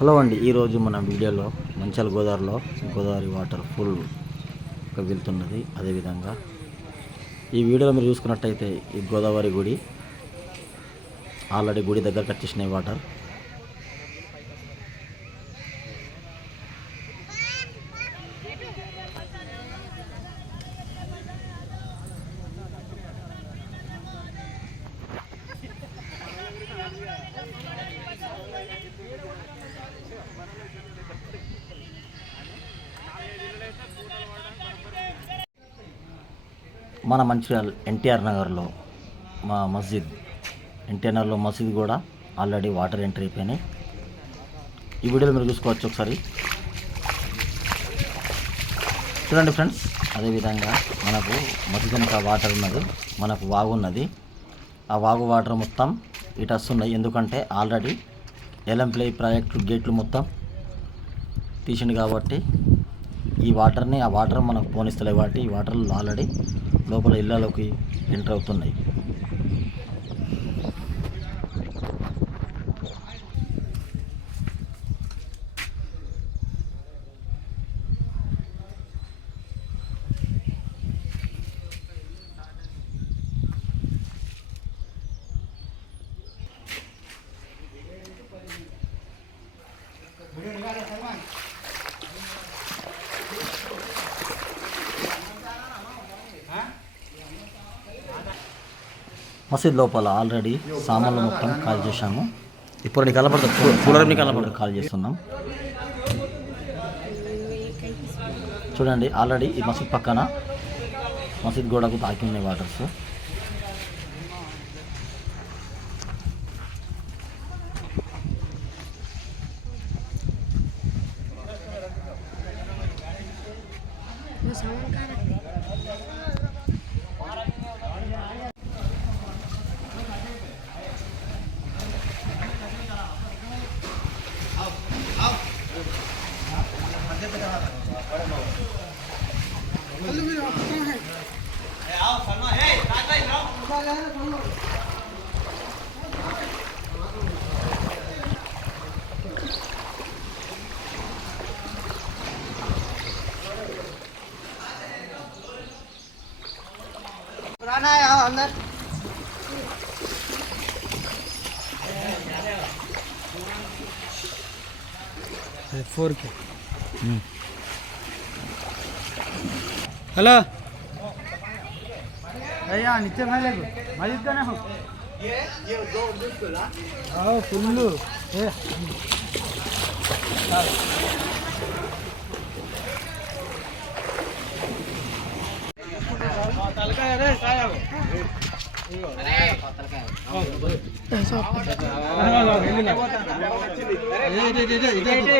Hello అండి, ఈరోజు మన వీడియోలో మంచాల గోదావరిలో గోదావరి వాటర్ ఫుల్గా వెళ్తున్నది. అదేవిధంగా ఈ వీడియోలో మీరు చూసుకున్నట్టయితే ఈ గోదావరి గుడి ఆల్రెడీ గుడి దగ్గరకు వచ్చేసినాయి వాటర్. మన మంచిర్యాల ఎన్టీఆర్ నగర్లో మా మస్జిద్ ఎన్టీఆర్ నగర్లో మసీద్ కూడా ఆల్రెడీ వాటర్ ఎంట్రీ అయిపోయినాయి. ఈ వీడియోలో మీరు చూసుకోవచ్చు ఒకసారి చూడండి ఫ్రెండ్స్. అదేవిధంగా మనకు మసీద్ వెనక వాటర్ ఉన్నది, మనకు వాగు ఉన్నది. ఆ వాగు వాటర్ మొత్తం ఇటు వస్తున్నాయి. ఎందుకంటే ఆల్రెడీ ఎలంప్లై ప్రాజెక్టు గేట్లు మొత్తం తీసిండు కాబట్టి ఈ వాటర్ని ఆ వాటర్ మనకు పోనిస్తలేవు. కాబట్టి ఈ వాటర్లు ఆల్రెడీ లోపల ఇళ్ళలోకి ఎంటర్ అవుతున్నాయి. మసీద్ లోపల ఆల్రెడీ సామాన్లు మొత్తం కాల్ చేశాము. ఇప్పుడు నీకు కనపడుతుంది, కూలర్ని కనపడుతుంది, కాల్ చేస్తున్నాం. చూడండి, ఆల్రెడీ ఈ మసీద్ పక్కన మసీద్ గోడకు తాకి ఉన్నాయి వాటర్స్. अंदर फोर के हेलो भैया नीचे मैं ले मस्जिद का ना हो ये दो आओ फुल्लू तलका रे काय अरे तलका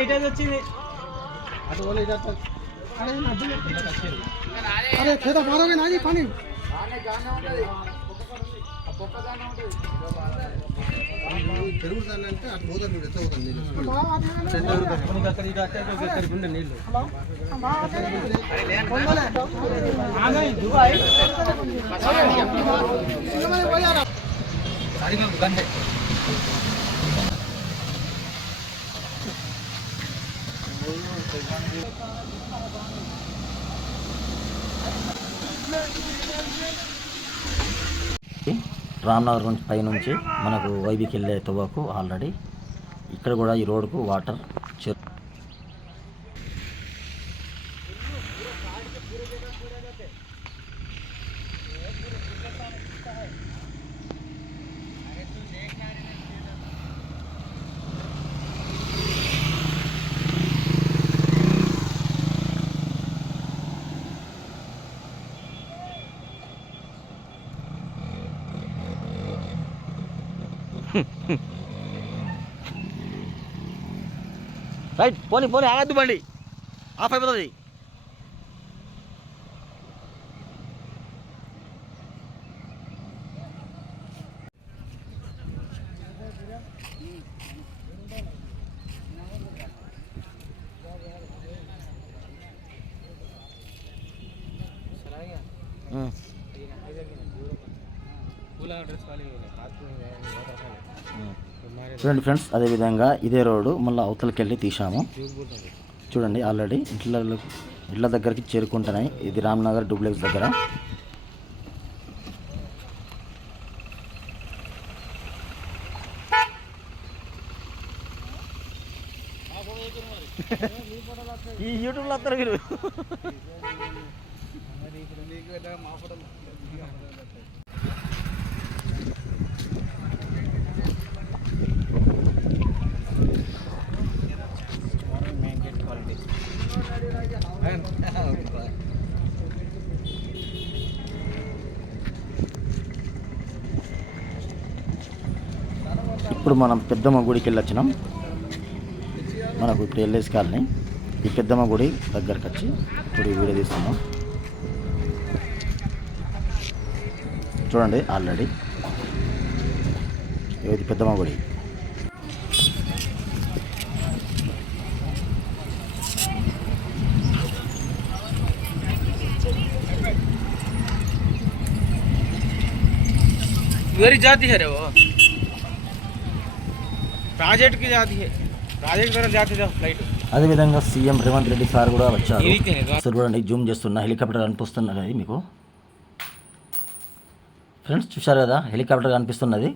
इधर వచ్చింది అటు बोले इधर तक अरे खेत मारोगे ना जी पानी आने जाना ఉంటది పక్క जाना ఉంటది పెరుగు దానంటే అటు పోదని ఎంత అవుతుంది నీళ్ళు కొన్ని అక్కడ ఇటు అక్కడ ఇక్కడ ఉండే నీళ్ళు అరే లేన్ కొండలే ఆనే దుబాయ్ ఇంగమే పోయారా సాడిగా గండే రామ్నగర్ నుంచి పైనుంచి మనకు వైబీకి వెళ్ళే తువ్వకు ఆల్రెడీ ఇక్కడ కూడా ఈ రోడ్డుకు వాటర్ రైట్. పోనీ పోనీ ఆగద్దు, బండి ఆఫ్ అయిపోతుంది. पूरा ड्रेस वाली చూడండి ఫ్రెండ్స్, అదేవిధంగా ఇదే రోడ్డు మళ్ళీ అవతలకి వెళ్ళి తీసాము. చూడండి ఆల్రెడీ ఇళ్ళ దగ్గరికి చేరుకుంటున్నాయి. ఇది రామ్నగర్ డూప్లెక్స్ దగ్గర. ఈ యూట్యూబ్లో వస్తారు మీరు. ఇప్పుడు మనం పెద్దమ్మ గుడికి వెళ్ళొచ్చినాం. మనకు ఇప్పుడు ఎల్ఎస్ కాలనీ ఈ పెద్దమ్మ గుడి దగ్గరకు వచ్చి ఇప్పుడు ఈ వీడియో తీస్తున్నాం. చూడండి ఆల్రెడీ ఇది పెద్దమ్మ గుడి. वेरी जाती है रे वो ప్రాజెక్ట్ కి జాతి है ప్రాజెక్ట్ ద్వారా జాతి ఫ్లైట్. అదేవిధంగా సీఎం రేవంత్ రెడ్డి సార్ కూడా వచ్చారు. సార్ చూడండి, జూమ్ చేస్తున్నా, హెలికాప్టర్ కనిపిస్తున్నది మీకు ఫ్రెండ్స్. చూశారు కదా, హెలికాప్టర్ కనిపిస్తున్నది.